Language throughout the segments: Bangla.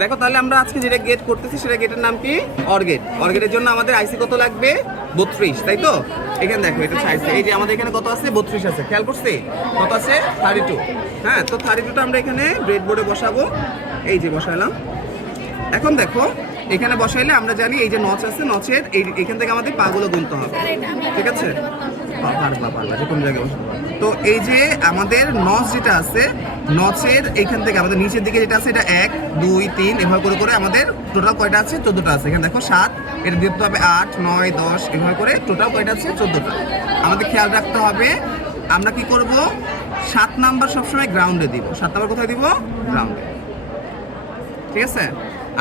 দেখো, তাহলে আমরা আজকে যেটা গেট করতেছি সেটা গেটের নাম কি? অর্গেট অর্গেটের জন্য আমাদের আইসি কত লাগবে? বত্রিশ, তাই তো? এখানে দেখো, এটা সাইজ এই যে আমাদের এখানে কত আছে? বত্রিশ আছে। খেয়াল করছি? কত আছে? থার্টি টু হ্যাঁ তো থার্টি টুটা আমরা এখানে ব্রেড বোর্ডে বসাবো। এই যে বসাইলাম এখন দেখো, এখানে বসাইলে আমরা জানি এই যে নচ আছে, নচের এই এখান থেকে আমাদের পাগুলো গুনতে হবে। ঠিক আছে? পারবা পারবা যে কোনো জায়গায়। তো এই যে আমাদের নচ যেটা আছে নচের এইখান থেকে আমাদের নিচের দিকে যেটা আছে, এটা এক, দুই, তিন, এভাবে করে করে আমাদের টোটাল কয়টা আছে? চোদ্দোটা আছে। এখানে দেখো সাত, এটা দিতে হবে আট, নয়, দশ, এভাবে করে টোটাল কয়টা আছে? চোদ্দোটা। আমাদের খেয়াল রাখতে হবে, আমরা কি করব? সাত নাম্বার সবসময় গ্রাউন্ডে দিব। সাত নাম্বার কোথায় দিব? গ্রাউন্ডে ঠিক আছে?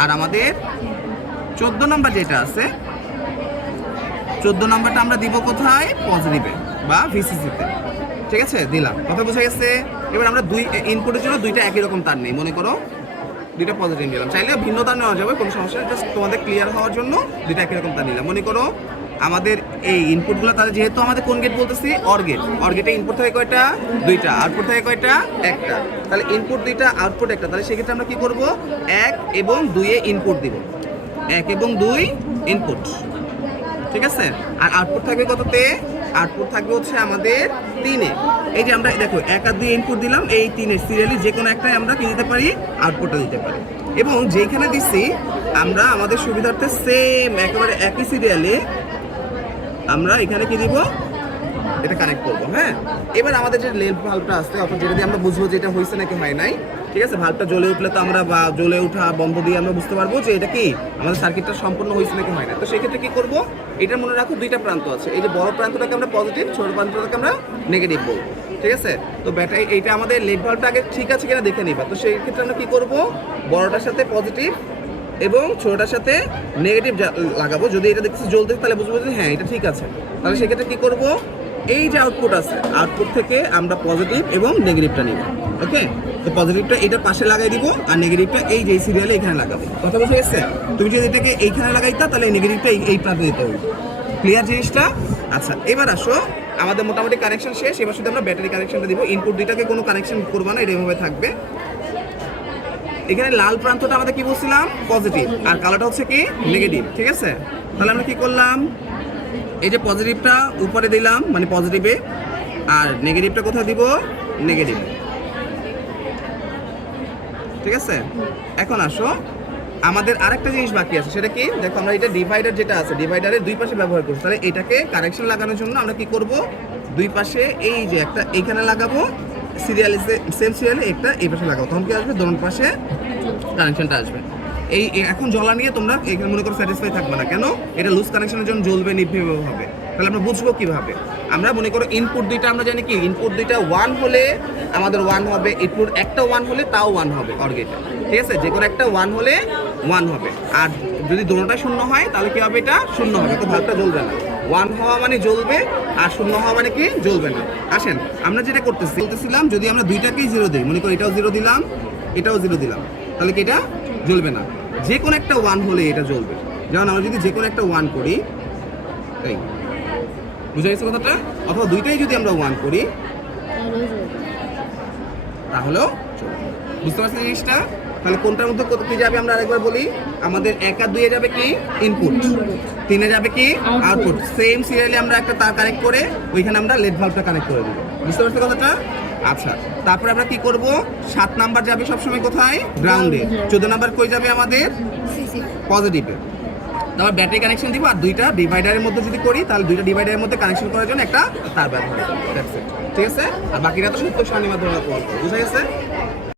আর আমাদের চোদ্দ নম্বর যেটা আছে চোদ্দ নম্বরটা আমরা দিব কোথায়? পজিটিভে বা ভিসিসিতে ঠিক আছে? দিলাম। কথা বোঝা গেছে? এবার আমরা দুই ইনপুটের জন্য দুইটা একই রকম তার নেই। মনে করো, দুইটা পজিটিভ নিলাম। চাইলে ভিন্ন তার নেওয়া যাবে, কোনো সমস্যা জাস্ট তোমাদের ক্লিয়ার হওয়ার জন্য দুইটা একই রকম তার নিলাম। মনে করো, আমাদের এই ইনপুটগুলো তাহলে যেহেতু আমাদের কোন গেট বলতেছি? অর গেট অর গেটে ইনপুট থাকে কয়টা? দুইটা। আউটপুট থাকে কয়টা? একটা। তাহলে ইনপুট দুইটা আউটপুট একটা। তাহলে সেক্ষেত্রে আমরা কি করব? এক এবং দুইয়ে ইনপুট দিব। এক এবং দুই ইনপুট ঠিক আছে? আর আউটপুট থাকবে কততে? আউটপুট থাকবে হচ্ছে আমাদের তিনে। এই যে আমরা, দেখো, এক আর দুই ইনপুট দিলাম, এই তিনের সিরিয়ালি যে কোনো একটাই আমরা কি দিতে পারি? আউটপুটটা দিতে পারি। এবং যেইখানে দিচ্ছি আমরা আমাদের সুবিধার্থে সেম একেবারে একই সিরিয়ালে আমরা এখানে কি দিব? এটা কানেক্ট করব হ্যাঁ? এবার আমাদের যে লেন্থ ভাল্বটা আছে, অর্থাৎ যেটা দিয়ে আমরা বুঝব যে এটা হয়েছে নাকি হয় নাই, ঠিক আছে? ভাল্বটা জ্বলে উঠলে তো আমরা বা জ্বলে ওঠা বন্ধ দিয়ে আমরা বুঝতে পারব যে এটা কি? আমাদের সার্কিটটা সম্পূর্ণ হয়েছে নাকি হয় না তো সেক্ষেত্রে কি করব? এটা মনে রাখো, দুইটা প্রান্ত আছে। এই যে বড় প্রান্তটাকে আমরা পজিটিভ ছোট প্রান্তটাকে আমরা নেগেটিভ বলব, ঠিক আছে? তো ব্যাটারি এইটা আমাদের লেট ভাল্বটা আগে ঠিক আছে কিনা দেখে নিবা। তো সেই ক্ষেত্রে আমরা কি করব? বড়টার সাথে পজিটিভ এবং ছোটটার সাথে নেগেটিভ লাগাবো। যদি এটা দেখছি জ্বলতে তাহলে বুঝব যে হ্যাঁ এটা ঠিক আছে। তাহলে সেক্ষেত্রে কি করব? এই যে আউটপুট আছে আউটপুট থেকে আমরা পজিটিভ এবং নেগেটিভটা নিব ওকে তো পজিটিভটা এটার পাশে লাগাই দিব আর নেগেটিভটা এই যে সিরিয়ালে এখানে লাগাবো। কথা বুঝে গেছে? তুমি যদি এটাকে এইখানে লাগাইতা, তাহলে নেগেটিভটা এই এই প্রান্তে দিতে হবে ক্লিয়ার জিনিসটা? আচ্ছা এবার আসো, আমাদের মোটামুটি কানেকশন শেষ। এবার শুধু আমরা ব্যাটারি কানেকশনটা দিব। ইনপুট দুইটাকে কোনো কানেকশন করব না, এটা এভাবে থাকবে। এখানে লাল প্রান্তটা আমাদের কি বলছিলাম? পজিটিভ আর কালোটা হচ্ছে কি? নেগেটিভ ঠিক আছে? তাহলে আমরা কি করলাম? এই যে পজিটিভটা উপরে দিলাম মানে পজিটিভে আর নেগেটিভটা কোথায় দিব? নেগেটিভ ঠিক আছে? এখন আসো। আমাদের আরেকটা জিনিস বাকি আছে, সেটা কি? দেখো আমরা এটা ডিভাইডার যেটা আছে ডিভাইডারের দুই পাশে ব্যবহার করছি। তাহলে এটাকে কারেকশন লাগানোর জন্য আমরা কি করব? দুই পাশে এই যে একটা এইখানে লাগাবো সিরিয়ালে সেম সিরিয়ালে একটা এই পাশে লাগাবো। তখন কি আসবে? দোনো পাশে কানেকশনটা আসবে। এই এখন জ্বলা নিয়ে তোমরা এখানে মনে করো স্যাটিসফাই থাকবে না। কেন? এটা লুজ কানেকশনের জন্য জ্বলবে নিভবে হবে। তাহলে আমরা বুঝব কীভাবে? আমরা মনে করো ইনপুট দুইটা, আমরা জানি কি? ইনপুট দুইটা ওয়ান হলে আমাদের ওয়ান হবে ইনপুট একটা ওয়ান হলে তাও ওয়ান হবে অর্গেটে ঠিক আছে? যে কোনো একটা ওয়ান হলে ওয়ান হবে। আর যদি দোনোটা শূন্য হয়, তাহলে কি হবে এটা? শূন্য হবে। তো ভাবটা জ্বলবে না। ওয়ান হওয়া মানে জ্বলবে, আর শূন্য হওয়া মানে কি? জ্বলবে না। আসেন, আমরা যেটা করতেছি, বলতেছিলাম যদি আমরা দুইটাকেই জিরো দিই, মনে করি এটাও জিরো দিলাম, এটাও জিরো দিলাম, তাহলে কি এটা? জ্বলবে না। যে কোনো একটা ওয়ান হলে এটা জ্বলবে। যেমন আমরা যদি যে কোনো একটা ওয়ান করি তাই বুঝা গেছে কথাটা? অথবা দুইটাই যদি আমরা ওয়ান করি তাহলেও চলবে বুঝতে পারছি জিনিসটা? তাহলে কোনটার মধ্যে কত কি যাবে আমরা আরেকবার বলি? আমাদের এক আর দুইয়ে যাবে কি? ইনপুট তিনে যাবে কি? আউটপুট সেম সিরিয়ালি আমরা একটা তার কানেক্ট করে ওইখানে আমরা লেট ভাল্বটা কানেক্ট করে দিব। বুঝতে পারছি কথাটা? আচ্ছা তারপরে আমরা কি করব? সাত নাম্বার যাবে সবসময় কোথায়? গ্রাউন্ডে চোদ্দ নাম্বার কই যাবে আমাদের? পজিটিভে তারপর ব্যাটারি কানেকশন দিব আর দুইটা ডিভাইডারের মধ্যে যদি করি তাহলে দুইটা ডিভাইডারের মধ্যে কানেকশন করার জন্য একটা তার ব্যবহার ঠিক আছে? আর বাকিরা তো সত্য শনিবার ধরে বুঝা গেছে?